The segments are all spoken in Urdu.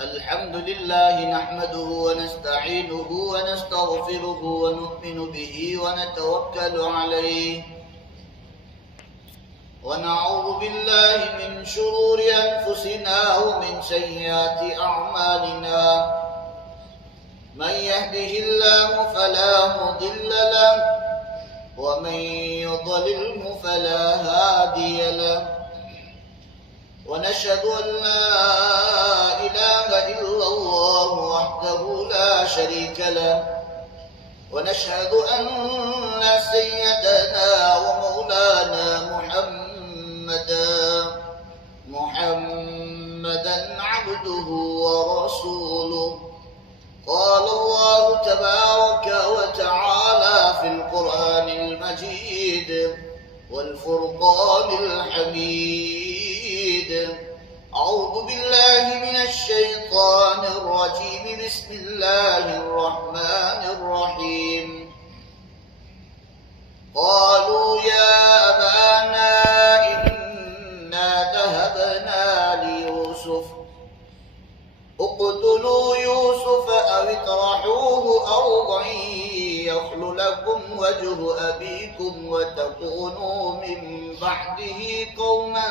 الحمد لله نحمده ونستعينه ونستغفره ونؤمن به ونتوكل عليه ونعوذ بالله من شرور أنفسنا ومن سيئات أعمالنا من يهده الله فلا مضل له ومن يضلله فلا هادي له ونشهد أن لا إله إلا الله وحده لا شريك له ونشهد أن سيدنا ومولانا محمدا عبده ورسوله قال الله تبارك وتعالى في القرآن المجيد والفرقان الحميد أعوذ بالله من الشيطان الرجيم بسم الله الرحمن الرحيم قالوا يا أبانا إنا ذهبنا ليوسف اقتلوا يوسف أو اطرحوه أرضا يخل لكم وجه أبيكم وتكونوا من بعده قوما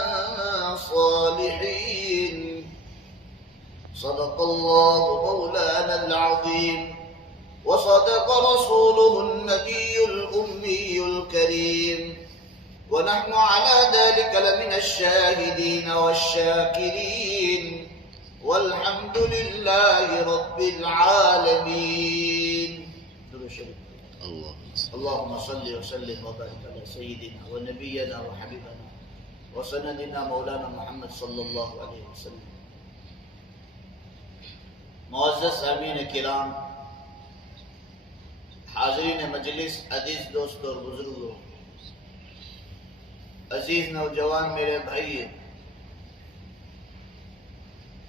صالحين صدق الله مولانا العظيم وصدق رسوله النبي الأمي الكريم ونحن على ذلك لمن الشاهدين والشاكرين والحمد لله رب العالمين. اللهم صل وسلم وبارك على سيدنا ونبينا وحبيبنا وسندنا مولانا محمد صلی اللہ علیہ وسلم. معزز سامعین کرام، حاضرین مجلس، عزیز دوست اور بزرگوں، عزیز نوجوان میرے بھائی،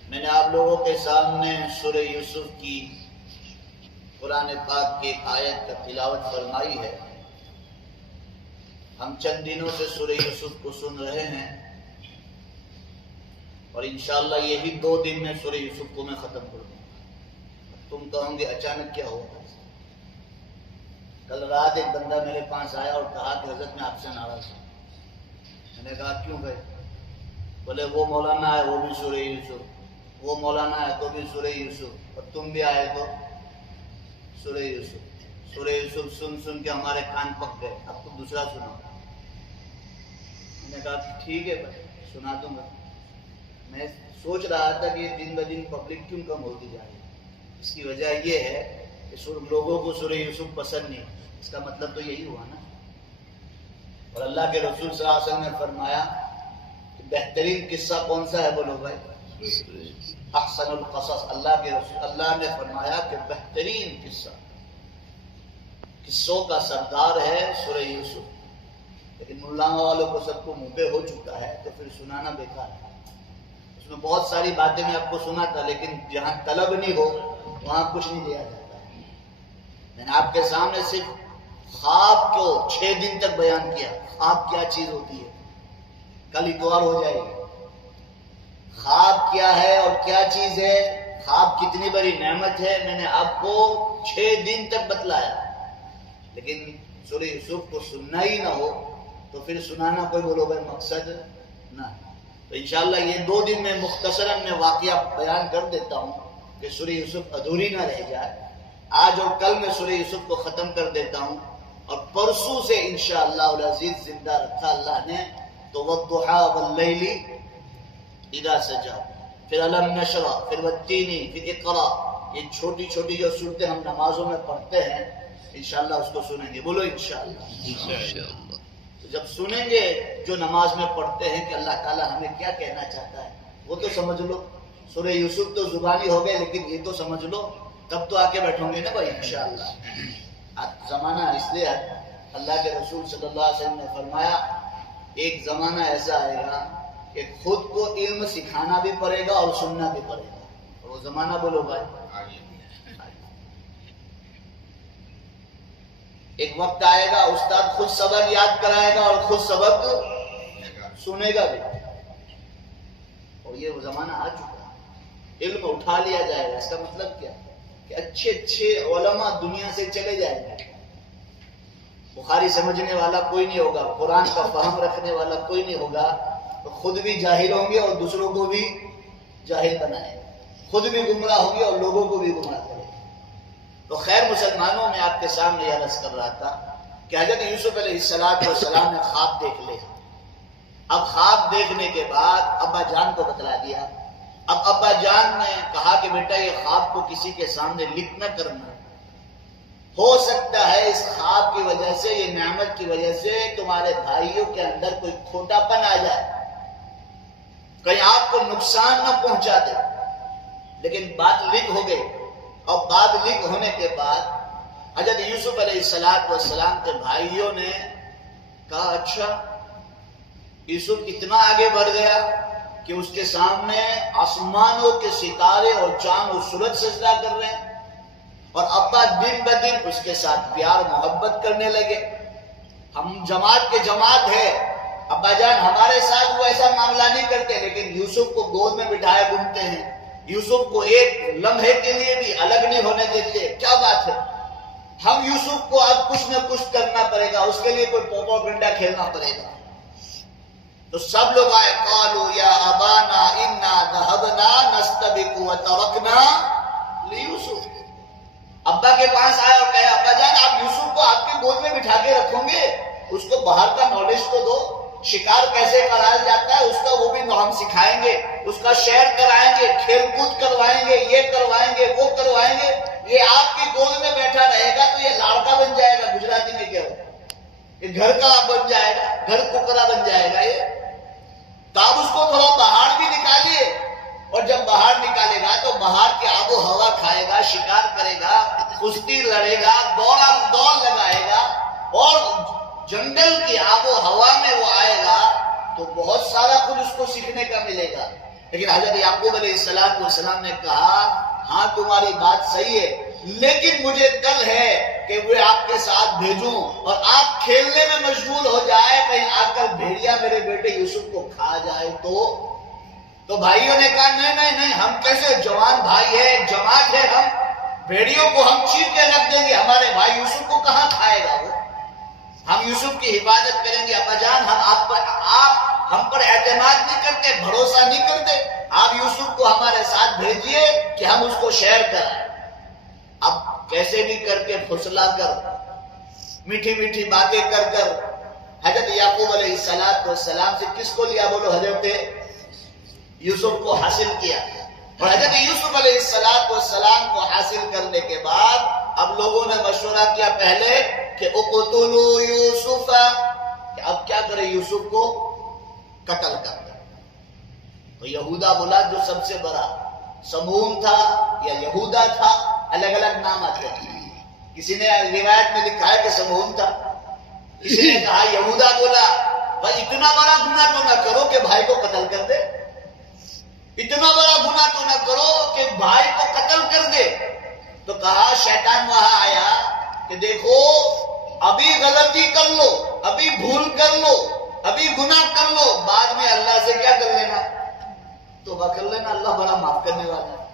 میں نے آپ لوگوں کے سامنے سورہ یوسف کی قرآن پاک کی ایک آیت کا تلاوت فرمائی ہے. ہم چند دنوں سے سورہ یوسف کو سن رہے ہیں اور انشاءاللہ یہی 2 دن میں سورہ یوسف کو میں ختم کر دوں گا. تم کہوں گے اچانک کیا ہوا؟ کل رات ایک بندہ میرے پاس آیا اور کہا کہ حضرت میں آپ سے ناراض ہوں. میں نے کہا کیوں بھائی؟ بولے وہ مولانا ہے وہ بھی سورہ یوسف، وہ مولانا ہے تو بھی سورہ یوسف، اور تم بھی آئے تو سورہ یوسف. سورہ یوسف سن سن کے ہمارے کان پک گئے، اب تو دوسرا سنا. میں نے کہا ٹھیک ہے بھائی سنا دوں گا. میں سوچ رہا تھا کہ دن بدن پبلک کیوں کم ہوتی جا رہی ہے. اس کی وجہ یہ ہے کہ لوگوں کو سورہ یوسف پسند نہیں. اس کا مطلب تو یہی ہوا نا. اور اللہ کے رسول صلی اللہ علیہ وسلم نے فرمایا کہ بہترین قصہ کون سا ہے؟ بولو بھائی. احسن القصص. اللہ کے رسول اللہ نے فرمایا کہ بہترین قصوں کا سردار ہے سورہ یوسف. لیکن مولانا والوں کو سب کو منہ پہ ہو چکا ہے تو پھر سنانا بیکار ہے. اس میں بہت ساری باتیں میں آپ کو سنا تھا، لیکن جہاں طلب نہیں ہو وہاں کچھ نہیں دیا جاتا. میں نے آپ کے سامنے صرف خواب کو 6 دن تک بیان کیا. خواب کیا چیز ہوتی ہے کل اتوار ہو جائے گی. خواب کیا ہے اور کیا چیز ہے، خواب کتنی بڑی نعمت ہے، میں نے آپ کو 6 دن تک بتلایا. لیکن سورہ یوسف کو سننا ہی نہ ہو تو پھر سنانا کوئی بولو بھائی مقصد نہ. تو انشاءاللہ یہ 2 دن میں مختصراً میں واقعہ بیان کر دیتا ہوں کہ سورہ یوسف ادھوری نہ رہ جائے. آج اور کل میں سورہ یوسف کو ختم کر دیتا ہوں اور پرسوں سے انشاءاللہ العزیز زندہ رکھا اللہ نے تو والضحیٰ واللیل اذا سجا، پھر علم نشرح، پھر والتین، پھر اقرا. یہ چھوٹی چھوٹی جو صورتیں ہم نمازوں میں پڑھتے ہیں انشاءاللہ اس کو سنیں گے. بولو انشاءاللہ. تو جب سنیں گے جو نماز میں پڑھتے ہیں کہ اللہ تعالیٰ ہمیں کیا کہنا چاہتا ہے وہ تو سمجھ لو. سورہ یوسف تو زبانی ہو گئے لیکن یہ تو سمجھ لو، تب تو آ کے بیٹھوں گے نا بھائی انشاءاللہ. زمانہ اس لیے اللہ کے رسول صلی اللہ علیہ وسلم نے فرمایا ایک زمانہ ایسا آئے گا کہ خود کو علم سکھانا بھی پڑے گا اور سننا بھی پڑے گا. اور وہ زمانہ بولو بھائی. ایک وقت آئے گا استاد خود سبق یاد کرائے گا اور خود سبق سنے گا بھی. اور یہ وہ زمانہ آ چکا ہے. علم اٹھا لیا جائے گا. اس کا مطلب کیا کہ اچھے اچھے علماء دنیا سے چلے جائیں گے. بخاری سمجھنے والا کوئی نہیں ہوگا, قرآن کا فہم رکھنے والا کوئی نہیں ہوگا, تو خود بھی جاہل ہوں گے اور دوسروں کو بھی جاہل بنائیں گے, خود بھی گمراہ ہوں گے اور لوگوں کو بھی گمراہ کریں گے. تو خیر مسلمانوں, میں آپ کے سامنے یہ عرض کر رہا تھا کہ حضرت یوسف علیہ السلام نے خواب دیکھ لیا. اب خواب دیکھنے کے بعد ابا جان کو بتلا دیا. اب ابا جان نے کہا کہ بیٹا یہ خواب کو کسی کے سامنے لکھ نہ کرنا, ہو سکتا ہے اس خواب کی وجہ سے, یہ نعمت کی وجہ سے تمہارے بھائیوں کے اندر کوئی کھوٹا پن آ جائے, کہیں آپ کو نقصان نہ پہنچا دے. لیکن بات لکھ ہو گئی, اور بات لکھ ہونے کے بعد حضرت یوسف علیہ السلام کے بھائیوں نے کہا اچھا یوسف اتنا آگے بڑھ گیا کہ اس کے سامنے آسمانوں کے ستارے اور چاند و سورج سجدہ کر رہے ہیں, اور ابا دن بدن اس کے ساتھ پیار محبت کرنے لگے. ہم جماعت کے جماعت ہے, ابا جان ہمارے ساتھ وہ ایسا معاملہ نہیں کرتے, لیکن یوسف کو گود میں بٹھائے گھومتے ہیں, یوسف کو ایک لمحے کے لیے بھی الگ نہیں ہونے دیتے. کیا بات ہے, ہم یوسف کو اب کچھ نہ کچھ کرنا پڑے گا, اس کے لیے کوئی پروپیگنڈا کھیلنا پڑے گا. تو سب لوگ آئے, قالوا یا ابانا انا ذهبنا نستبق وتركنا لیوسف. ابا کے پاس آئے اور کہا ابا جان آپ یوسف کو آپ کے گود میں بٹھا کے رکھوں گے, اس کو باہر کا نالج تو دو, شکار کیسے کرایا جاتا ہے اس کا وہ بھی ہم سکھائیں گے, اس کا شعر کرائیں گے, کھیل کود کروائیں گے, یہ کروائیں گے, وہ کروائیں گے. یہ آپ کی گود میں بیٹھا رہے گا تو یہ لاڑکا بن جائے گا, گجراتی میں کیا ہوتا ہے, یہ گھر کا بن جائے گا, گھر ککرا بن جائے گا. یہ تو آپ اس کو تھوڑا باہر بھی نکالیے, اور جب باہر نکالے گا تو باہر کی آب و ہوا کھائے گا, شکار کرے گا, کشتی لڑے گا, دوڑ لگائے گا, اور جنگل کی آب و ہوا میں وہ آئے گا تو بہت سارا کچھ اس کو سیکھنے کا ملے گا. لیکن حضرت یعقوب علیہ السلام نے کہا ہاں تمہاری بات صحیح ہے, لیکن مجھے ڈر ہے کہ وہ آپ کے ساتھ بھیجوں اور آپ کھیلنے میں مشغول ہو جائے, کہیں آ کر بھیڑیا میرے بیٹے یوسف کو کھا جائے تو بھائیوں نے کہا نہیں, ہم کیسے, جوان بھائی ہے, جماعت ہے, ہم بھیڑیوں کو ہم چیر کے رکھ دیں گے, ہمارے بھائی یوسف کو کہاں کھائے گا وہ, ہم یوسف کی حفاظت کریں گے. ابا جان آپ ہم پر اعتماد نہیں کرتے, بھروسہ نہیں کرتے, آپ یوسف کو ہمارے ساتھ بھیجیے کہ ہم اس کو شیئر کرائیں. اب کیسے بھی کر کے پھسلا کر, میٹھی میٹھی باتیں کر حضرت یعقوب علیہ السلام سے کس کو لیا, بولو حضرت یوسف کو حاصل کیا. اور حضرت یوسف علیہ السلام کو حاصل کرنے کے بعد اب لوگوں نے مشورہ کیا پہلے کہ اقتلوا یوسف, کہ اب کیا کرے, یوسف کو قتل کر دیں. تو یہودا بولا جو سب سے بڑا, سمون تھا یا یہودا تھا, الگ الگ نام آتے ہیں. کسی نے روایت میں لکھا ہے کہ سمون تھا, کسی نے کہا یہودا. بولا بھائی اتنا بڑا گناہ تو نہ کرو کہ بھائی کو قتل کر دے, اتنا بڑا گناہ تو نہ کرو کہ بھائی کو قتل کر دے. تو کہا شیطان وہاں آیا کہ دیکھو ابھی غلطی کر لو, ابھی بھول کر لو, ابھی گناہ کر لو, بعد میں اللہ سے کیا کر لینا, توبہ کر لینا, اللہ بڑا معاف کرنے والا ہے.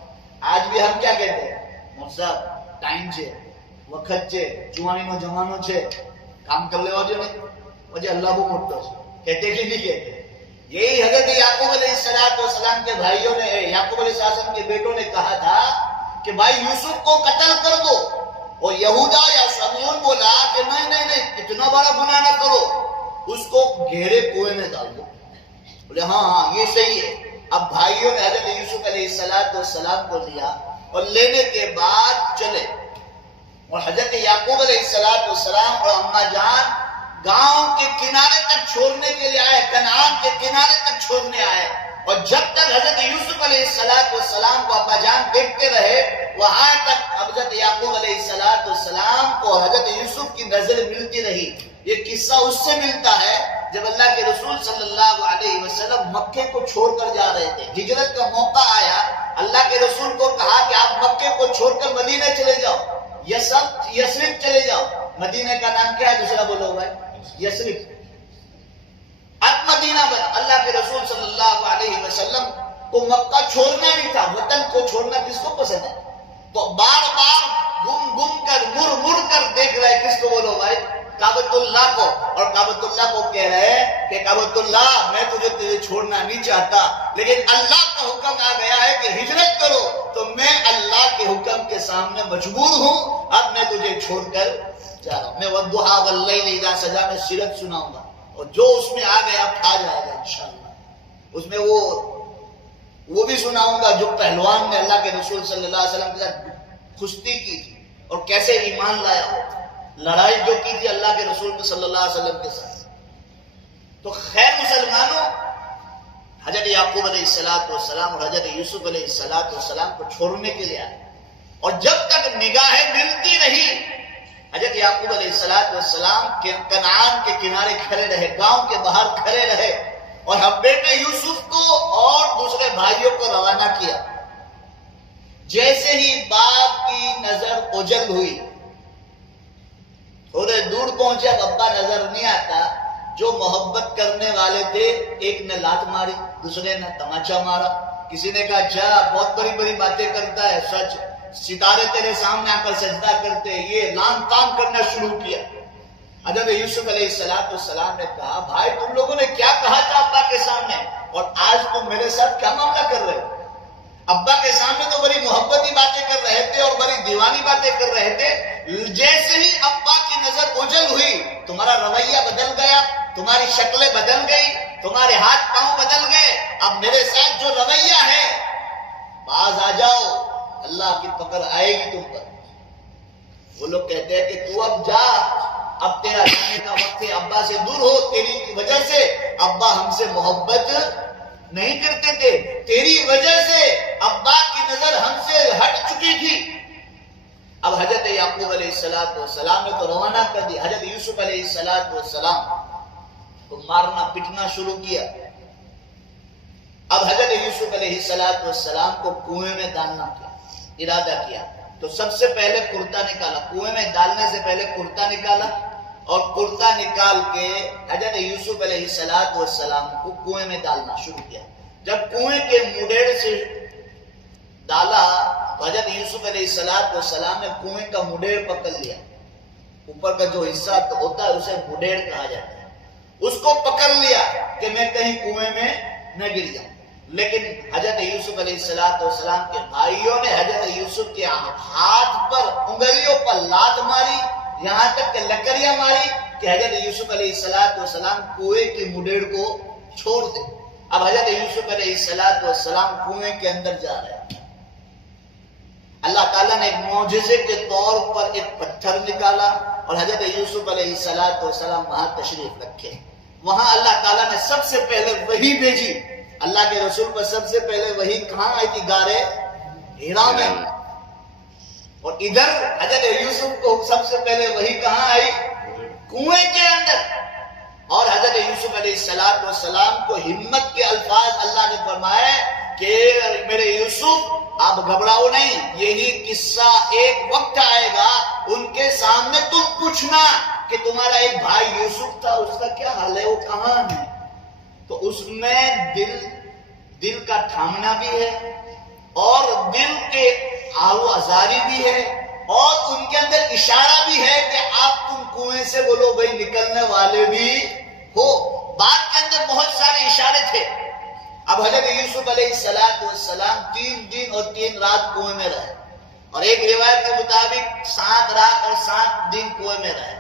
آج بھی ہم کیا کہتے ہیں, صاحب ٹائم છે, વખત છે, જુવાનીનો જમાનો છે, કામ કરી લેવા જો ને, પછી અલ્લાહ બહુ મોટો છે, કહેતે કે નહીં કહેતે. یہی حضرت یعقوب علیہ السلام کے بھائیوں نے, یعقوب علیہ السلام کے بیٹوں نے کہا تھا کہ بھائی یوسف کو قتل کر دو, اور یہودا یا شمعون بولا کہ نہیں, اتنا بڑا گناہ نہ کرو, اس کو گہرے کنویں میں ڈال دو. بولے ہاں یہ صحیح ہے. اب بھائیوں نے حضرت یوسف علیہ السلام کو لیا, اور لینے کے بعد چلے, اور حضرت یعقوب علیہ السلام اور اما جان گاؤں کے کنارے تک چھوڑنے کے لیے آئے, کنعان کے کنارے تک چھوڑنے آئے. اور جب تک حضرت یوسف علیہ السلام کو ابا جان دیکھتے رہے, وہاں تک حضرت یعقوب علیہ السلام کو حضرت یوسف کی نظر ملتی رہی. یہ قصہ اس سے ملتا ہے جب اللہ کے رسول صلی اللہ علیہ وسلم مکے کو چھوڑ کر جا رہے تھے, ہجرت کا موقع آیا, اللہ کے رسول کو کہا کہ آپ مکے کو چھوڑ کر مدینہ چلے جاؤ, یثرب چلے جاؤ. مدینہ کا نام کیا ہے, دوسرا بولو بھائی, یثرب. اب مدینہ بنا. اللہ کے رسول صلی اللہ علیہ وسلم کو مکہ چھوڑنا نہیں تھا. وطن کو چھوڑنا کس کو پسند ہے؟ تو بار بار گم کر مر کر دیکھ رہے کس کو بولو بھائی؟ کعبۃ اللہ کو. اور کعبۃ اللہ کو کہہ رہے ہیں کہ کعبۃ اللہ میں تجھے چھوڑنا نہیں چاہتا، لیکن اللہ کا حکم آ گیا ہے کہ ہجرت کرو، تو میں اللہ کے حکم کے سامنے مجبور ہوں، اب میں تجھے چھوڑ کر جا رہا ہوں. میں والضحیٰ واللیل اذا سجا میں سیرت سناؤں گا، اور جو اس میں آ گیا کھا جائے گا انشاءاللہ. اس میں وہ بھی سناؤں گا جو پہلوان نے اللہ کے رسول صلی اللہ علیہ وسلم کے ساتھ کشتی کی تھی اور کیسے ایمان لایا، لڑائی جو کی تھی اللہ کے رسول صلی اللہ علیہ وسلم کے ساتھ. تو خیر مسلمانوں، حضرت یعقوب علیہ السلام اور حضرت یوسف علیہ السلام کو چھوڑنے کے لیے آئے، اور جب تک نگاہیں ملتی رہی حضرت یعقوب علیہ السلام کنعان کے کنارے کھڑے رہے، گاؤں کے باہر کھڑے رہے، اور ہم بیٹے یوسف کو اور دوسرے بھائیوں کو روانہ کیا. جیسے ہی باپ کی نظر اوجل ہوئی، تھوڑے دور پہنچے، اب ابا نظر نہیں آتا. جو محبت کرنے والے تھے، ایک نے لات ماری، دوسرے نے تماچا مارا، کسی نے کہا جا بہت بڑی بڑی باتیں کرتا ہے، سچ ستارے تیرے سامنے آ کر سجدہ کرتے، یہ لام تام کرنا شروع کیا. حضرت یوسف علیہ السلام نے کہا بھائی تم لوگوں نے کیا کہا تھا ابا کے سامنے، اور آج تم میرے ساتھ کیا معاملہ کر رہے ہو؟ ابا کے سامنے تو بڑی محبتی باتیں کر رہے تھے اور بڑی دیوانی باتیں کر رہے تھے، جیسے ہی ابا کی نظر اوجل ہوئی تمہارا رویہ بدل گیا، تمہاری شکلیں بدل گئی، تمہارے ہاتھ پاؤں بدل گئے. اب میرے ساتھ جو رویہ ہے، باز آ جاؤ، اللہ کی پکڑ آئے گی تم پر. وہ لوگ کہتے ہیں کہ تو اب جا، اب تیرا جانے کا وقت ہے، ابا سے دور ہو، تیری وجہ سے ابا ہم سے محبت نہیں کرتے تھے، تیری وجہ سے ابا کی نظر ہم سے ہٹ چکی تھی. اب حضرت یعقوب علیہ السلام نے تو روانہ کر دی. حضرت یوسف علیہ السلام کو مارنا پیٹنا شروع کیا. اب حضرت یوسف علیہ السلام کو کنویں میں ڈالنا کیا ارادہ کیا. تو سب سے پہلے کرتا نکالا، کنویں میں ڈالنے سے پہلے کرتا نکالا، اور کرتا نکال کے حضرت یوسف علیہ السلام کو کنویں میں ڈالنا شروع کیا. جب کنویں کے مڈیڑ سے ڈالا تو حضرت یوسف علیہ السلام نے کنویں کا مڈیڑ پکڑ لیا. اوپر کا جو حصہ ہوتا ہے اسے مڈیڑ کہا جاتا ہے. اس کو پکڑ لیا کہ میں کہیں کنویں میں نہ گر جاؤں. لیکن حضرت یوسف علیہ السلام کے بھائیوں نے حضرت یوسف کے ہاتھ پر انگلیوں پر لات ماری، یہاں تک کہ لکڑیاں ماری کہ حضرت یوسف علیہ السلام کنویں کی مڈیڑ کو چھوڑ دے. اب حضرت یوسف علیہ السلام کنویں کے اندر جا رہے ہیں. اللہ تعالیٰ نے ایک معجزے کے طور پر ایک پتھر نکالا اور حضرت یوسف علیہ السلام وہاں تشریف رکھے. وہاں اللہ تعالیٰ نے سب سے پہلے وحی بھیجی. اللہ کے رسول پر سب سے پہلے وحی کہاں آئی تھی؟ غارِ ہرا میں. اور ادھر حضرت یوسف کو سب سے پہلے وحی کہاں آئی؟ کنویں کے اندر. اور حضرت یوسف علیہ السلام کو ہمت کے الفاظ اللہ نے فرمائے کہ میرے یوسف آپ گھبراؤ نہیں، یہی قصہ ایک وقت آئے گا ان کے سامنے تم پوچھنا کہ تمہارا ایک بھائی یوسف تھا، اس کا کیا حال ہے، وہ کہاں ہے. تو اس میں دل کا تھامنا بھی ہے اور دل کے آہو ازاری بھی ہے اور ان کے اندر اشارہ بھی ہے کہ آپ تم کنویں سے بولو بھائی نکلنے والے بھی ہو. بات کے اندر بہت سارے اشارے تھے. اب حضرت یوسف علیہ السلام 3 دن اور 3 رات کنویں میں رہے، اور ایک روایت کے مطابق 7 رات اور 7 دن کنویں میں رہے.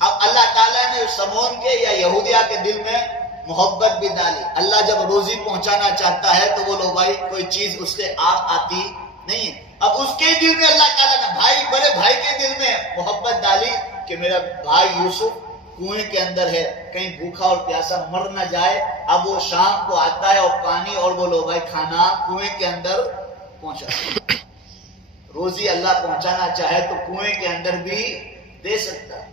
اب اللہ تعالیٰ نے سمون کے یا یہودیہ کے دل میں محبت بھی ڈالی. اللہ جب روزی پہنچانا چاہتا ہے تو وہ لوگ بھائی کوئی چیز اس کے آتی نہیں ہے. اب اس کے دل میں اللہ تعالیٰ نے بڑے بھائی کے دل میں محبت ڈالی کہ میرا بھائی یوسف کنویں کے اندر ہے، کہیں بھوکا اور پیاسا مر نہ جائے. اب وہ شام کو آتا ہے اور پانی اور وہ لوگ بھائی کھانا کنویں کے اندر پہنچاتا. روزی اللہ پہنچانا چاہے تو کنویں کے اندر بھی دے سکتا ہے.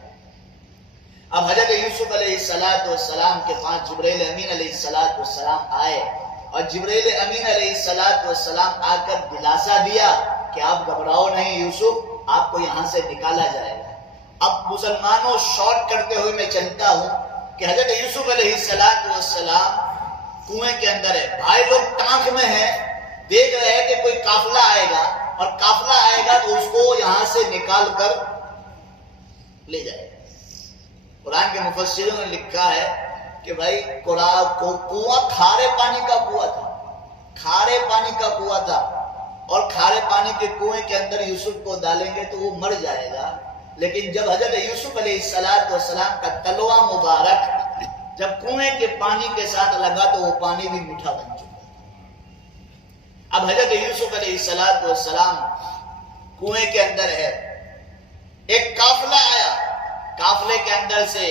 اب حضرت یوسف علیہ السلام کے پاس جبرائیل امین علیہ السلام آئے، اور جبرائیل امین علیہ السلام آ کر دلاسا دیا کہ آپ گھبراؤ نہیں یوسف، آپ کو یہاں سے نکالا جائے گا. اب مسلمانوں شارٹ کرتے ہوئے میں چلتا ہوں کہ حضرت یوسف علیہ السلام کنویں کے اندر ہے، بھائی لوگ ٹانک میں ہیں، دیکھ رہے ہیں کہ کوئی قافلہ آئے گا اور قافلہ آئے گا تو اس کو یہاں سے نکال کر لے جائے گا۔ قرآن کے مفسروں نے لکھا ہے کہ بھائی کنواں کھارے پانی کا کنواں تھا، کھارے پانی کا کنواں تھا، اور کھارے پانی کے کنویں کے اندر یوسف کو ڈالیں گے تو وہ مر جائے گا، لیکن جب حضرت یوسف علیہ السلام کا تلوا مبارک جب کنویں کے پانی کے ساتھ لگا تو وہ پانی بھی میٹھا بن چکا۔ اب حضرت یوسف علیہ السلام کنویں کے اندر ہے، ایک قافلہ آیا، قافلے کے اندر سے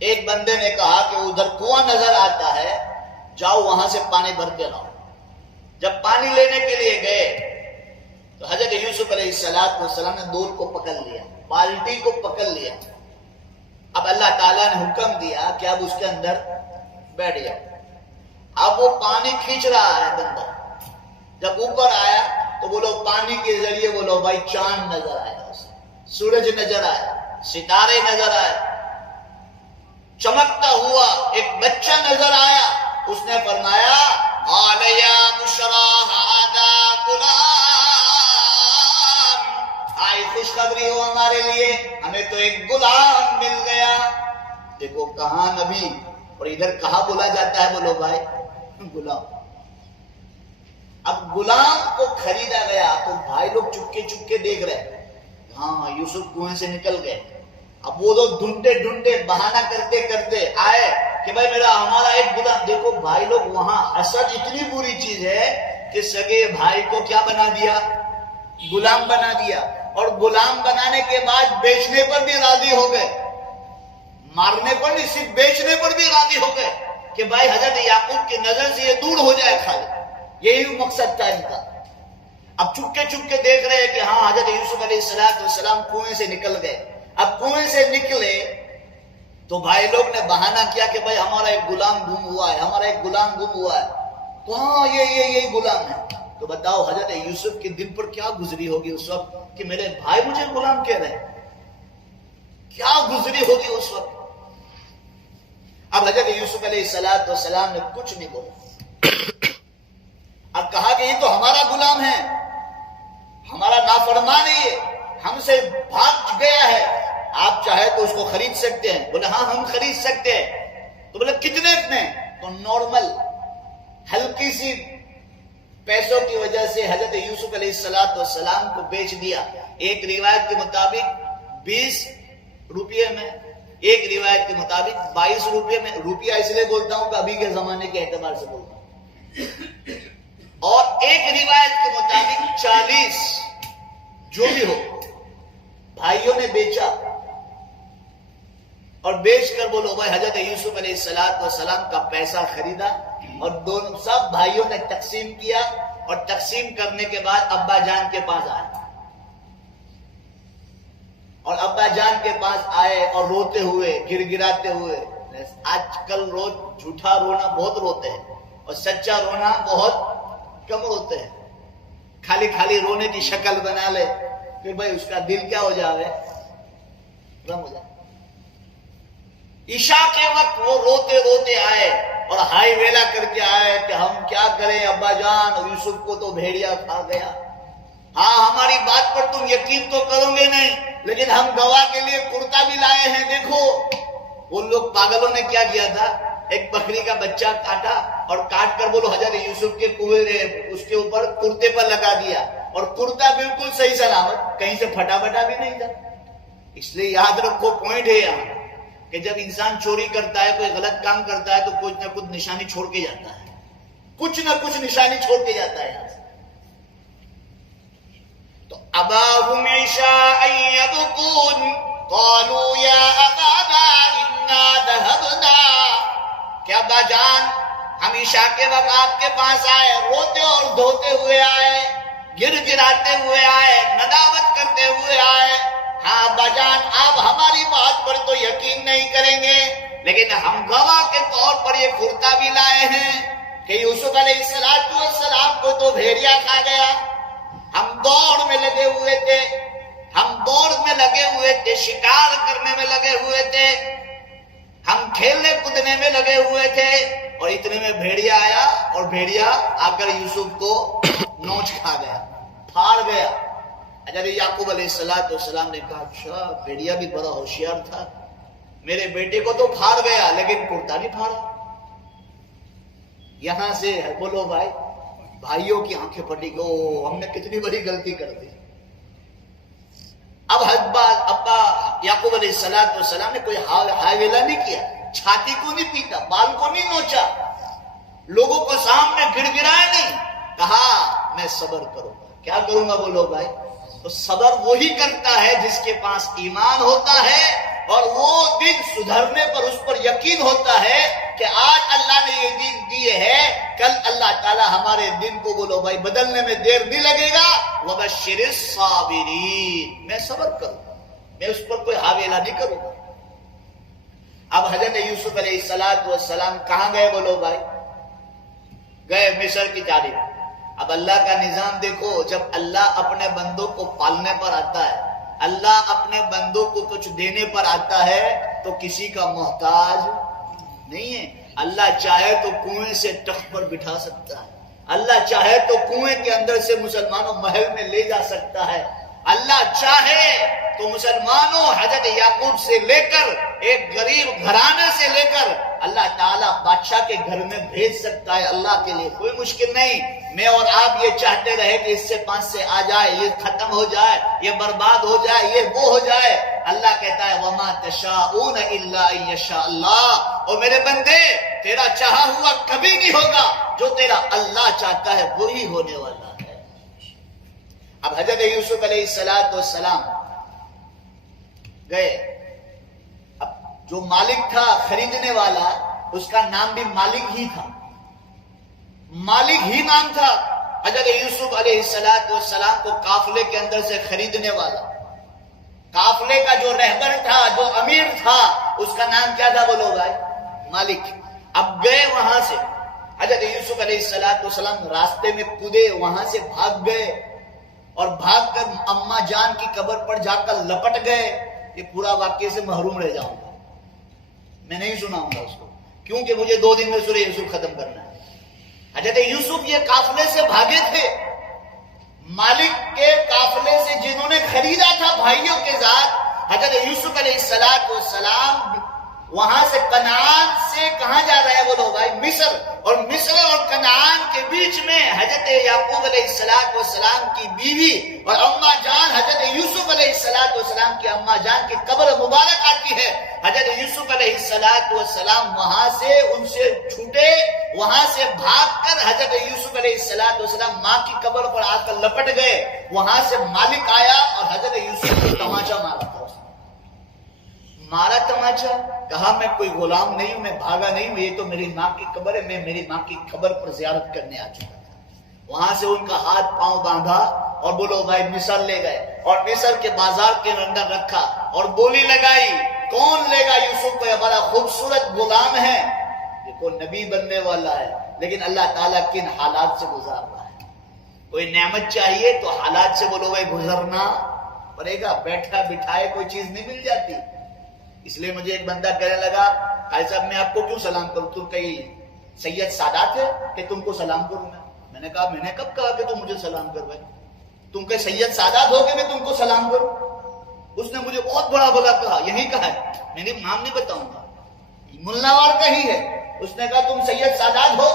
ایک بندے نے کہا کہ ادھر کنواں نظر آتا ہے، جاؤ وہاں سے پانی بھر کے لاؤ۔ جب پانی لینے کے لیے گئے تو حضرت یوسف علیہ السلام نے ڈول کو پکڑ لیا، بالٹی کو پکڑ لیا۔ اب اللہ تعالیٰ نے حکم دیا کہ اب اس کے اندر بیٹھ جاؤ۔ اب وہ پانی کھینچ رہا ہے بندہ، جب اوپر آیا تو بولو پانی کے ذریعے بولو بھائی چاند نظر آیا، سورج نظر آیا، ستارے نظر آئے، چمکتا ہوا ایک بچہ نظر آیا۔ اس نے فرمایا قال یا بشرا ھذا غلام، آئی خوشخبری ہو ہمارے لیے، ہمیں تو ایک غلام مل گیا۔ دیکھو کہاں نبی اور ادھر کہاں بولا جاتا ہے، بولو بھائی غلام۔ اب غلام کو خریدا گیا تو بھائی لوگ چپکے دیکھ رہے، ہاں یوسف کنویں سے نکل گئے۔ اب وہ لوگ ڈھونڈتے بہانہ کرتے آئے کہ بھائی ہمارا ایک غلام۔ دیکھو بھائی لوگ وہاں حسد اتنی بری چیز ہے کہ سگے بھائی کو کیا بنا دیا، غلام بنا دیا، اور غلام بنانے کے بعد بیچنے پر بھی راضی ہو گئے، مارنے پر نہیں صرف بیچنے پر بھی راضی ہو گئے کہ بھائی حضرت یعقوب کی نظر سے یہ دور ہو جائے خالی، یہی مقصد تھا ان کا۔ اب چپکے دیکھ رہے کہ ہاں حضرت یوسف علیہ السلام کنویں سے نکل گئے۔ اب کنویں سے نکلے تو بھائی لوگ نے بہانہ کیا کہ بھائی ہمارا ایک غلام گم ہوا ہے، ہمارا ایک غلام گم ہوا ہے۔ تو ہاں یہ غلام ہے۔ تو بتاؤ حضرت یوسف کے دل پر کیا گزری ہوگی اس وقت کہ میرے بھائی مجھے غلام کہہ رہے ہیں، کیا گزری ہوگی اس وقت۔ اب حضرت یوسف علیہ السلام نے کچھ نہیں بولا، اب کہا کہ یہ تو ہمارا غلام ہے، ہمارا نافرمان ہے، یہ ہم سے بھاگ گیا ہے، آپ چاہے تو اس کو خرید سکتے ہیں۔ بولے ہاں ہم خرید سکتے ہیں۔ تو بولے کتنے میں؟ تو نارمل ہلکی سی پیسوں کی وجہ سے حضرت یوسف علیہ السلام کو بیچ دیا۔ ایک روایت کے مطابق 20 روپے میں، ایک روایت کے مطابق 22 روپے میں۔ روپیہ اس لیے بولتا ہوں کہ ابھی کے زمانے کے اعتبار سے بولتا ہوں، اور ایک روایت کے مطابق 40، جو بھی ہو بھائیوں نے بیچا، اور بیچ کر بولو بھائی حضرت یوسف علیہ السلام کا پیسہ خریدا، اور دونوں سب بھائیوں نے تقسیم کیا، اور تقسیم کرنے کے بعد ابا جان کے پاس آئے، اور ابا جان کے پاس آئے اور روتے ہوئے گر گراتے ہوئے۔ آج کل روز جھوٹا رونا بہت روتے ہیں اور سچا رونا بہت کم روتے ہیں، خالی رونے کی شکل بنا لے پھر بھائی اس کا دل کیا ہو جائے، رم ہو جائے۔ عشاء کے وقت وہ روتے آئے اور ہائی ویلا کر کے آئے کہ ہم کیا کریں ابا جان، یوسف کو تو بھیڑیا کھا گیا۔ ہاں ہماری بات پر تم یقین تو کرو گے نہیں، لیکن ہم گواہ کے لیے کرتا بھی لائے ہیں۔ دیکھو ان لوگ پاگلوں نے کیا کیا تھا، ایک بکری کا بچہ کاٹا اور کاٹ کر بولو حضرت یوسف کے اس کے اوپر کرتے پر لگا دیا، اور کرتا بالکل صحیح سلامت، کہیں سے پھٹا بھی نہیں تھا۔ اس لیے یاد رکھو، پوائنٹ ہے یہاں کہ جب انسان چوری کرتا ہے، کوئی غلط کام کرتا ہے تو کچھ نہ کچھ نشانی چھوڑ کے جاتا ہے، کچھ نہ کچھ نشانی چھوڑ کے جاتا ہے یہاں سے۔ تو اباہم عشاء یبکون قالوا یا ابانا انا ذهبنا، کہ ابا جان ہم عشاء کے وقت آپ کے پاس آئے، روتے اور دھوتے ہوئے آئے، گر گراتے ہوئے آئے، ندامت کرتے ہوئے آئے۔ ہاں ابا جان آپ ہماری بات پر تو یقین نہیں کریں گے، لیکن ہم گواہ کے طور پر یہ کرتا بھی لائے ہیں کہ یوسف علیہ السلام کو تو بھیڑیا کھا گیا۔ ہم دوڑ میں لگے ہوئے تھے، شکار کرنے میں لگے ہوئے تھے، ہم کھیلنے کودنے میں لگے ہوئے تھے، اور اتنے میں بھیڑیا آیا اور بھیڑیا آ کر یوسف کو نوچ کھا گیا، پھاڑ گیا۔ حضرت یعقوب علیہ السلام نے کہا اچھا بھیڑیا بھی بڑا ہوشیار تھا، میرے بیٹے کو تو پھاڑ گیا لیکن کرتا نہیں پھاڑا۔ یہاں سے بولو بھائی، بھائیوں کی آنکھیں پھٹی کہ ہم نے کتنی بڑی غلطی کر دی۔ اب ابا یعقوب علیہ السلام نے کوئی ہائی ویلا نہیں کیا، چھاتی کو نہیں پیٹا، بال کو نہیں نوچا، لوگوں کو سامنے گڑ گڑایا نہیں، کہا میں صبر کروں گا۔ کیا کروں گا بولو بھائی؟ تو صبر وہی کرتا ہے جس کے پاس ایمان ہوتا ہے اور وہ دن سدھرنے پر اس پر یقین ہوتا ہے کہ آج اللہ نے یہ دن دیے ہے، کل اللہ تعالی ہمارے دن کو بولو بھائی بدلنے میں دیر نہیں لگے گا۔ وَبَشِّرِ الصَّابِرِينَ، میں صبر کروں گا، میں اس پر کوئی حاویلا نہیں کروں گا۔ اب حضرت یوسف علیہ السلام کہاں گئے بولو بھائی؟ گئے مصر کی جانب۔ اب اللہ کا نظام دیکھو، جب اللہ اپنے بندوں کو پالنے پر آتا ہے، اللہ اپنے بندوں کو کچھ دینے پر آتا ہے تو کسی کا محتاج نہیں ہے۔ اللہ چاہے تو کنویں سے تخت پر بٹھا سکتا ہے، اللہ چاہے تو کنویں کے اندر سے مسلمانوں محل میں لے جا سکتا ہے، اللہ چاہے تو مسلمانوں حضرت یعقوب سے لے کر ایک غریب گھرانے سے لے کر اللہ تعالیٰ بادشاہ کے گھر میں بھیج سکتا ہے۔ اللہ کے لیے کوئی مشکل نہیں۔ میں اور آپ یہ چاہتے رہے کہ اس سے 5 سے آ جائے، یہ ختم ہو جائے، یہ برباد ہو جائے، یہ وہ ہو جائے، اللہ کہتا ہے وَمَا تَشَاءُونَ إِلَّا أَن يَشَاءَ اللَّهُ، اور میرے بندے تیرا چاہا ہوا کبھی نہیں ہوگا، جو تیرا اللہ چاہتا ہے وہی ہونے والا ہے۔ اب حضرت یوسف علیہ السلام گئے، اب جو مالک تھا خریدنے والا اس کا نام بھی مالک ہی تھا، مالک ہی نام تھا۔ حضرت یوسف علیہ السلام کو قافلے کے اندر سے خریدنے والا، قافلے کا جو رہبر تھا، جو امیر تھا، اس کا نام کیا تھا بولو بھائی؟ مالک۔ اب گئے وہاں سے، حضرت یوسف علیہ السلام راستے میں کودے، وہاں سے بھاگ گئے اور بھاگ کر اماں جان کی قبر پر جا کر لپٹ گئے۔ یہ پورا واقعے سے محروم رہ جاؤں گا، میں نہیں سناؤں گا اس کو، کیونکہ مجھے 2 دن میں سورہ یوسف ختم کرنا ہے۔ حضرت یوسف یہ قافلے سے بھاگے تھے، مالک کے قافلے سے جنہوں نے خریدا تھا بھائیوں کے ساتھ۔ حضرت یوسف علیہ السلام وہاں سے کنعان سے کہاں جا رہے ہیں بولو بھائی؟ مصر، اور مصر اور کنعان کے بیچ میں حضرت یعقوب علیہ السلام کی بیوی اور اماں جان حضرت یوسف علیہ السلام کی اماں جان کی قبر مبارک آتی ہے۔ حضرت یوسف علیہ السلام وہاں سے ان سے چھوٹے، وہاں سے بھاگ کر حضرت یوسف علیہ السلام ماں کی قبر پر آ کر لپٹ گئے۔ وہاں سے مالک آیا اور حضرت یوسف کو تماچا مارا تھا، مارا تماچا، کہا میں کوئی غلام نہیں ہوں، میں بھاگا نہیں ہوں، یہ تو میری ماں کی قبر ہے، میں میری ماں کی قبر پر زیارت کرنے آ چکا تھا۔ وہاں سے ان کا ہاتھ پاؤں باندھا اور بولو بھائی مصر لے گئے، اور مصر کے بازار کے اندر رکھا اور بولی لگائی کون لے گا یوسف کو، یہ بڑا خوبصورت غلام ہے، دیکھو نبی بننے والا ہے، لیکن اللہ تعالیٰ کن حالات سے گزار رہا ہے۔ کوئی نعمت چاہیے تو حالات سے بولو بھائی گزرنا پڑے گا، بیٹھا بٹھائے کوئی چیز نہیں مل جاتی۔ اس لیے مجھے ایک بندہ کہنے لگا قائد صاحب میں آپ کو کیوں سلام کروں، تم کئی سید سادات ہے کہ تم کو سلام کروں؟ میں نے کہا میں نے کب کہا کہ تم مجھے سلام کر بھائی، تم کہ سید سادات ہو کہ میں تم کو سلام کروں؟ اس نے مجھے بہت بڑا بھلا کہا، یہی کہا ہے، میں نے نام نہیں بتاؤں گا، ملناوار کا ہی ہے۔ اس نے کہا تم سید سادات ہو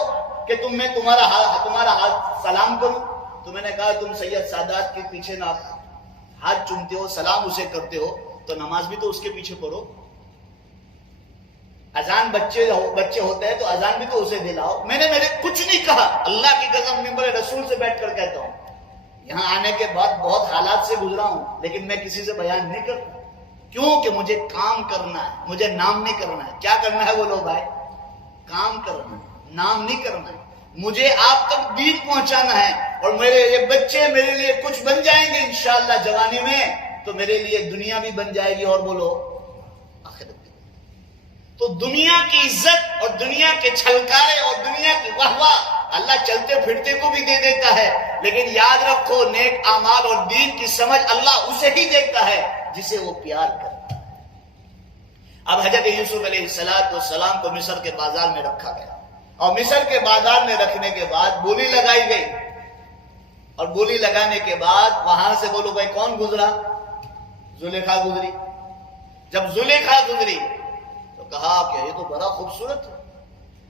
کہ تم میں تمہارا ہاتھ سلام کروں؟ تو میں نے کہا تم سید سادات کے پیچھے نہ ہاتھ چومتے ہو، سلام اسے کرتے ہو، تو نماز بھی تو اس کے پیچھے پڑھو۔ اذان بچے ہوتے ہیں تو اذان بھی تو اسے دلاؤ۔ میں نے کچھ نہیں کہا، اللہ کی قسم ممبر رسول سے بیٹھ کر کہتا ہوں، یہاں آنے کے بعد بہت حالات سے گزرا ہوں، لیکن میں کسی سے بیان نہیں کرتا، کیوں کہ مجھے کام کرنا ہے، مجھے نام نہیں کرنا ہے۔ کیا کرنا ہے بولو بھائی؟ کام کرنا ہے، نام نہیں کرنا ہے۔ مجھے آپ تک دین پہنچانا ہے، اور میرے یہ بچے میرے لیے کچھ بن جائیں گے انشاءاللہ جوانی میں، تو میرے لیے دنیا بھی بن جائے گی اور بولو آخرت بھی۔ تو دنیا کی عزت اور دنیا کے چھلکارے اور دنیا کی واہ اللہ چلتے پھرتے کو بھی دے دیتا ہے، لیکن یاد رکھو نیک اعمال اور دین کی سمجھ اللہ اسے ہی دیتا ہے جسے وہ پیار کرتا ہے۔ اب حضرت یوسف علیہ السلام کو مصر کے بازار میں رکھا گیا، اور مصر کے بازار میں رکھنے کے بعد بولی لگائی گئی، اور بولی لگانے کے بعد وہاں سے بولو بھائی کون گزرا؟ زلیخا گزری۔ جب زلیخا گزری تو کہا کہ یہ تو بڑا خوبصورت ہے۔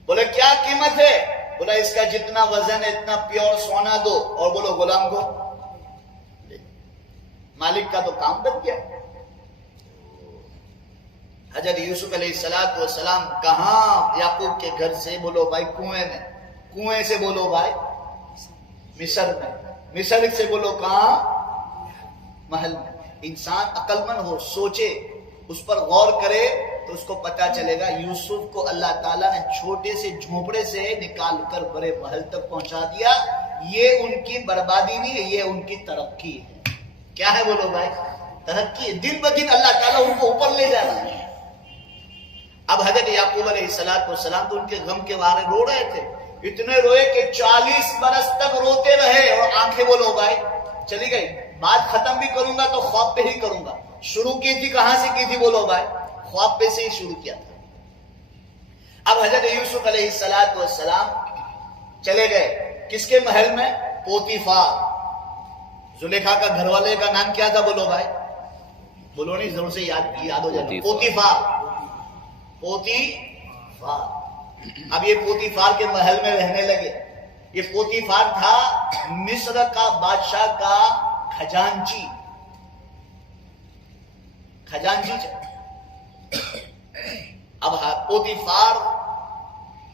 بولے کیا قیمت ہے؟ بولا اس کا جتنا وزن ہے اتنا پیور سونا دو، اور بولو غلام کو مالک کا تو کام بن گیا۔ حضرت یوسف علیہ السلام کہاں؟ یعقوب کے گھر سے بولو بھائی کنویں میں، کنویں سے بولو بھائی مصر میں، مصر سے بولو کہاں؟ محل میں۔ انسان عقل مند ہو، سوچے، اس پر غور کرے تو اس کو پتا چلے گا یوسف کو اللہ تعالیٰ نے چھوٹے سے جھونپڑے سے نکال کر بڑے محل تک پہنچا دیا۔ یہ ان کی بربادی نہیں ہے، یہ ان کی ترقی ہے۔ کیا ہے بولو بھائی؟ ترقی ہے۔ دن بدن اللہ تعالیٰ ان کو اوپر لے جا رہا ہے۔ اب حضرت یعقوب علیہ السلام تو ان کے غم کے بارے رو رہے تھے، اتنے روئے کہ 40 برس تک روتے رہے، اور آنکھیں بولو بھائی چلی گئی۔ بات ختم بھی کروں گا تو خواب پہ ہی کروں گا۔ شروع کی تھی کہاں سے کی تھی بولو بھائی؟ خواب پہ سے ہی شروع کیا تھا۔ اب حضرت یوسف علیہ السلام چلے گئے کس کے محل میں؟ پوتیفار۔ زلیخا کا گھر والے کا نام کیا تھا بولو بھائی؟ بولو نہیں، ضرور سے یاد ہو جائے۔ پوتیفار۔ اب یہ پوتیفار کے محل میں رہنے لگے۔ یہ پوتیفار تھا مصر کا بادشاہ کا خزانچی۔ اب پوتیفار،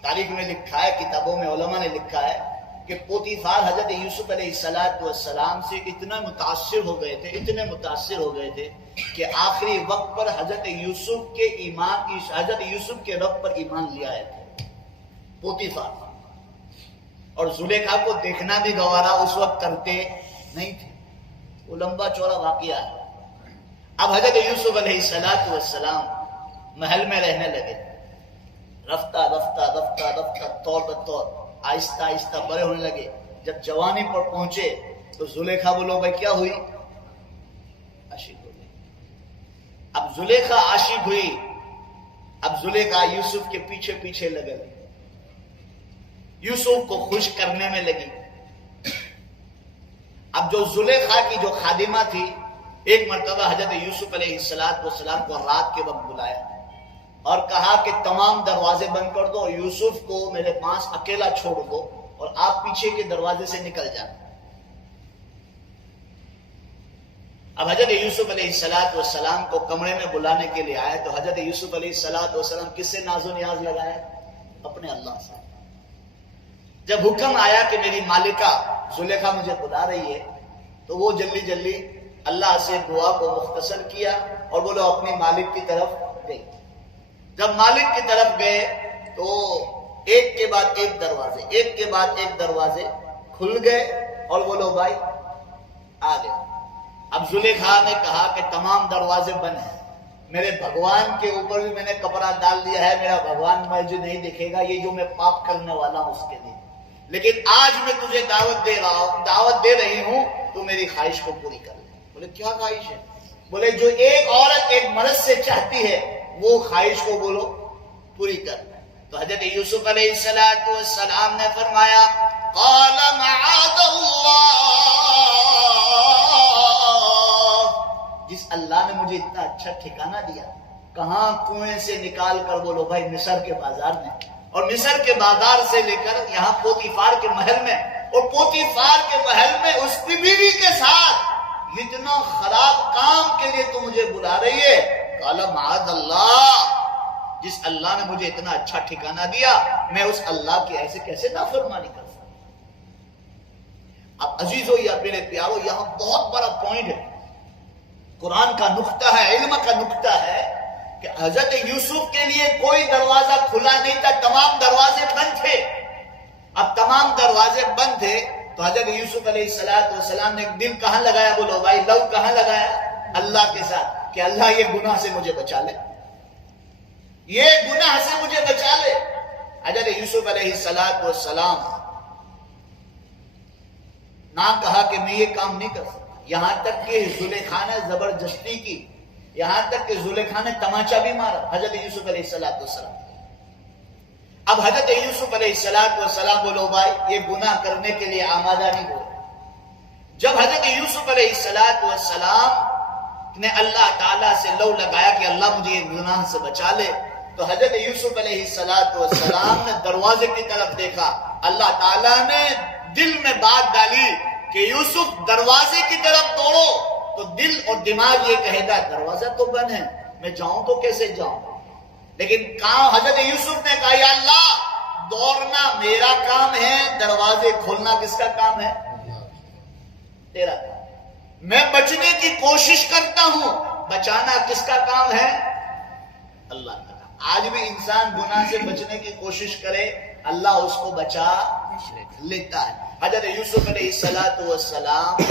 تاریخ میں لکھا ہے، کتابوں میں علماء نے لکھا ہے کہ پوتیفار حضرت یوسف علیہ السلام سے اتنا متاثر ہو گئے تھے کہ آخری وقت پر حضرت یوسف کے رب پر ایمان لے آئے تھے پوتیفار۔ اور زلیخا کو دیکھنا بھی گوارا اس وقت کرتے نہیں تھے۔ وہ لمبا چوڑا واقعہ ہے۔ اب حضرت یوسف علیہ السلام محل میں رہنے لگے، رفتہ طور بطور آہستہ بڑے ہونے لگے۔ جب جوانی پر پہنچے تو زلیخا بولو بھائی کیا ہوئی؟ عاشق ہو گئی۔ اب زلیخا عاشق ہوئی، اب زلیخا یوسف کے پیچھے لگے، یوسف کو خوش کرنے میں لگی۔ اب جو زلیخا کی جو خادمہ تھی، ایک مرتبہ حضرت یوسف علیہ السلام کو رات کے وقت بلایا اور کہا کہ تمام دروازے بند کر دو اور یوسف کو میرے پاس اکیلا چھوڑ دو، اور آپ پیچھے کے دروازے سے نکل جانا۔ اب حضرت یوسف علیہ السلام کو کمرے میں بلانے کے لیے آئے تو حضرت یوسف علیہ السلام کس سے ناز و نیاز لگائے؟ اپنے اللہ سے۔ جب حکم آیا کہ میری مالکہ زلیخا مجھے بلا رہی ہے تو وہ جلدی اللہ سے دعا کو مختصر کیا اور بولو اپنی مالک کی طرف گئی۔ جب مالک کی طرف گئے تو ایک کے بعد ایک دروازے کھل گئے اور بولو بھائی آ گئے۔ اب زلیخا نے کہا کہ تمام دروازے بند ہیں، میرے بھگوان کے اوپر بھی میں نے کپڑا ڈال دیا ہے، میرا بھگوان مجھے نہیں دیکھے گا، یہ جو میں پاپ کرنے والا ہوں اس کے لیے، لیکن آج میں تجھے دعوت دے رہی ہوں تو میری خواہش کو پوری کر لے۔ بولے کیا خواہش ہے؟ بولے جو ایک عورت ایک مرد سے چاہتی ہے وہ خواہش کو بولو پوری کر۔ تو حضرت یوسف علیہ السلام نے فرمایا قال معاذ اللہ، جس اللہ نے مجھے اتنا اچھا ٹھکانہ دیا، کہاں کنویں سے نکال کر بولو بھائی مصر کے بازار میں، اور مصر کے بازار سے لے کر یہاں پوتیفار کے محل میں، اور پوتیفار کے محل میں اس کی بیوی کے ساتھ اتنا خراب کام کے لیے تو مجھے بلا رہی ہے۔ قال معاذ اللہ، جس اللہ نے مجھے اتنا اچھا ٹھکانہ دیا میں اس اللہ کی ایسے کیسے نافرمانی کر سکتا۔ اب عزیزو یا میرے پیارو، یہاں بہت بڑا پوائنٹ ہے، قرآن کا نقطہ ہے، علم کا نقطہ ہے کہ حضرت یوسف کے لیے کوئی دروازہ کھلا نہیں تھا، تمام دروازے بند تھے۔ اب تمام دروازے بند تھے تو حضرت یوسف علیہ السلام نے دل کہاں لگایا بولو بھائی؟ لو کہاں لگایا؟ اللہ کے ساتھ، کہ اللہ یہ گناہ سے مجھے بچا لے، یہ گناہ سے مجھے بچا لے۔ حضرت یوسف علیہ السلام نہ کہا کہ میں یہ کام نہیں کر سکتا، یہاں تک کہ زلیخا نے زبردستی کی، یہاں تک کہ زلیخا نے تماچا بھی مارا حضرت یوسف علیہ السلام۔ اب حضرت یوسف علیہ السلام بولو بھائی یہ گناہ کرنے کے لیے آمادہ نہیں ہوئے. جب حضرت یوسف علیہ السلام نے اللہ تعالیٰ سے لو لگایا کہ اللہ مجھے یہ گناہ سے بچا لے، تو حضرت یوسف علیہ السلام نے دروازے کی طرف دیکھا. اللہ تعالیٰ نے دل میں بات ڈالی کہ یوسف دروازے کی طرف دوڑو، تو دل اور دماغ یہ کہے گا دروازہ تو بند ہے، میں جاؤں تو کیسے جاؤں. لیکن کام حضرت یوسف نے کہا یا اللہ دوڑنا میرا کام ہے، دروازے کھولنا کس کا کام ہے؟ تیرا کام. میں بچنے کی کوشش کرتا ہوں، بچانا کس کا کام ہے؟ اللہ کا کام. آج بھی انسان گناہ سے بچنے کی کوشش کرے، اللہ اس کو بچا لیتا ہے. حضرت یوسف علیہ السلام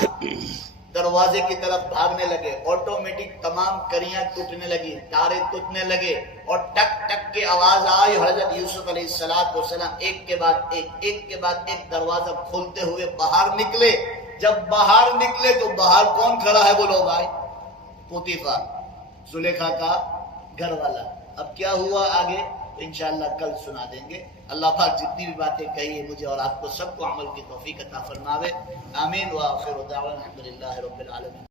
دروازے کی طرف بھاگنے لگے، آٹومیٹک تمام کریاں ٹوٹنے لگی، تارے ٹوٹنے لگے اور ٹک ٹک کی آواز آئی. حضرت یوسف علیہ السلام ایک کے بعد ایک دروازہ کھولتے ہوئے باہر نکلے. جب باہر نکلے تو باہر کون کھڑا ہے بولو بھائی؟ پوتیفار، زلیخا کا گھر والا. اب کیا ہوا آگے انشاءاللہ کل سنا دیں گے. اللہ پاک جتنی بھی باتیں کہی ہے مجھے اور آپ کو سب کو عمل کی توفیق عطا فرماوے. آمین. وآخر دعوانا الحمدللہ رب العالمین.